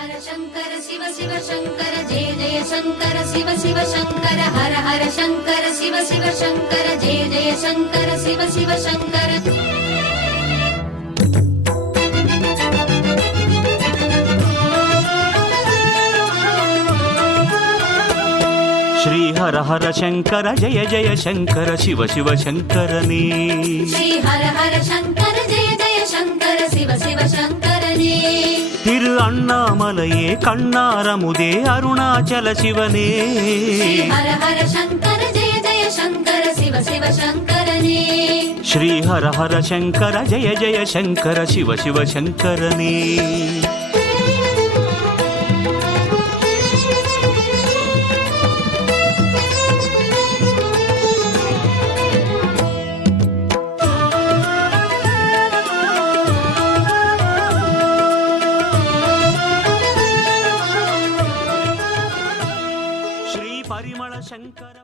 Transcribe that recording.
हर शंकर शिव शिव शंकर जय जय शंकर शिव शिव शंकर हर हर शंकर शिव शिव शंकर जय जय शंकर शिव शिव शंकर श्री हर हर शंकर जय जय शंकर शिव शिव शंकरने श्री हर हर शंकर जय जय शंकर शिव शिव शंकरने திரு அண்ணாமலையே கண்ணாரமுதே அருணாச்சல சிவனே श्री हर हर शंकर जय जय शंकर शिव शिव शंकरने श्री हर हर शंकर जय जय शंकर शिव शिव शंकरने श्री परिमळ शंकर